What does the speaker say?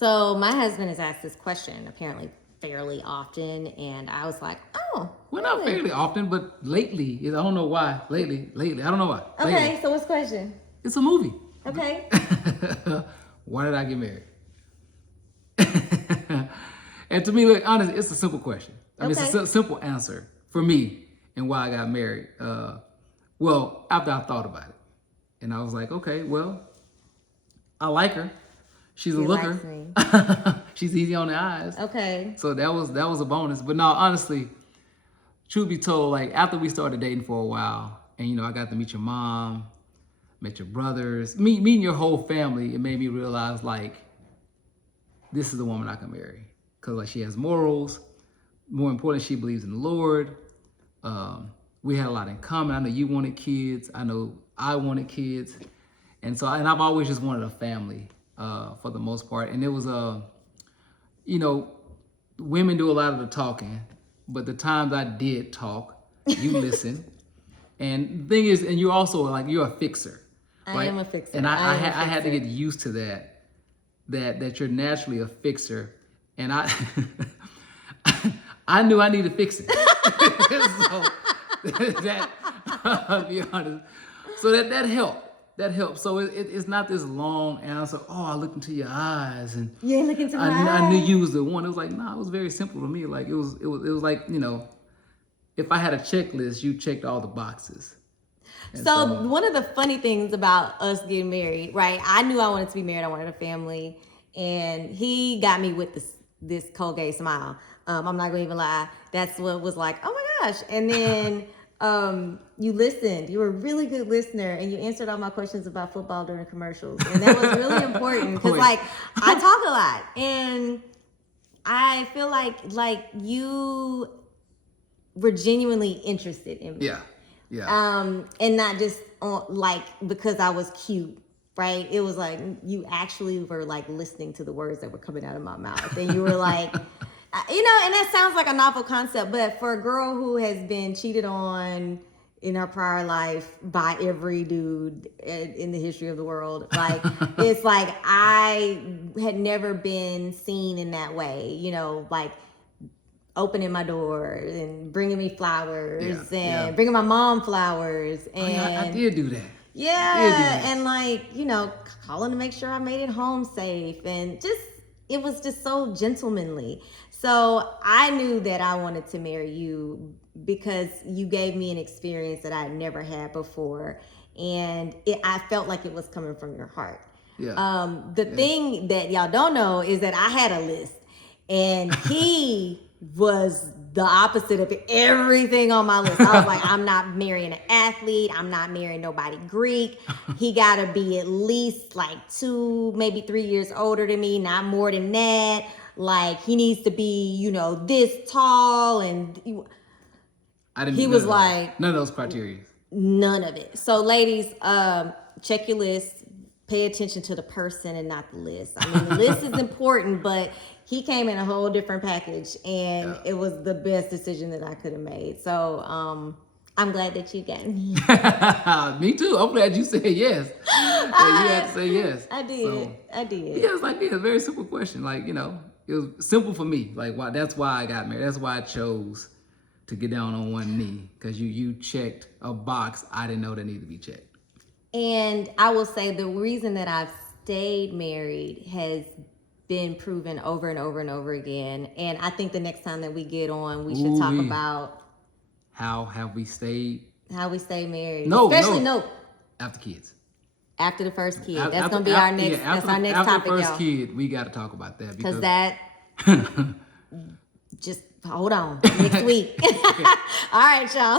So my husband has asked this question apparently fairly often, and I was like, oh. Well, not really? fairly often, but lately, I don't know why. Lately, I don't know why. Okay, Lately. so what's the question? It's a movie. Okay. Why did I get married? And to me, look, honestly, it's a simple question. I mean, it's a simple answer for me and why I got married. Well, after I thought about it, and I was like, okay, well, I like her. She's a looker. Likes me. She's easy on the eyes. Okay. So that was a bonus. But no, honestly, truth be told, like after we started dating for a while, and I got to meet your mom, met your brothers, meeting your whole family, it made me realize like this is the woman I can marry. Cause like she has morals. More importantly, she believes in the Lord. We had a lot in common. I know you wanted kids. I know I wanted kids. And I've always just wanted a family for the most part. And it was women do a lot of the talking, but the times I did talk, you listen. And the thing is, and you're also like, you're a fixer. I am a fixer. And I had to get used to that you're naturally a fixer. And I knew I needed fixing. So I'll be honest. So that helped. That helps. So it's not this long answer. Oh, I looked into your eyes and you ain't looking into my eyes. I knew you was the one. It was like, it was very simple to me. Like it was like, if I had a checklist, you checked all the boxes. So one of the funny things about us getting married, right? I knew I wanted to be married. I wanted a family, and he got me with this Colgate smile. I'm not gonna even lie. That's what was like, oh my gosh. And then you listened. You were a really good listener, and you answered all my questions about football during commercials. And that was really important because like I talk a lot, and I feel like you were genuinely interested in me. Yeah. Yeah. And not just because I was cute. Right? It was like you actually were like listening to the words that were coming out of my mouth. And you were like, and that sounds like a novel concept, but for a girl who has been cheated on in her prior life by every dude in the history of the world, like, it's like I had never been seen in that way, like opening my doors and bringing me flowers and bringing my mom flowers. And I did do that. Yeah, and calling to make sure I made it home safe, and it was just so gentlemanly. So I knew that I wanted to marry you because you gave me an experience that I had never had before, and I felt like it was coming from your heart. Yeah. The thing that y'all don't know is that I had a list, and he was the opposite of everything on my list. I was like, I'm not marrying an athlete. I'm not marrying nobody Greek. He got to be at least like 2, maybe 3 years older than me, not more than that. Like he needs to be, this tall. And he was like, none of those criteria. None of it. So ladies, check your list. Pay attention to the person and not the list. I mean, the list is important, but he came in a whole different package, and it was the best decision that I could have made. So I'm glad that you got me. Me too. I'm glad you said yes. You had to say yes. I did. So, I did. Yeah, it's like a very simple question. Like, it was simple for me. Like, that's why I got married. That's why I chose to get down on one knee, because you checked a box I didn't know that needed to be checked. And I will say the reason that I've stayed married has been proven over and over and over again. And I think the next time that we get on, we should talk about how have we stayed married. No, after kids. After the first kid. That's going to be our next that's our next topic, y'all. After the first kid, we got to talk about that. Because that just hold on next week. All right, y'all.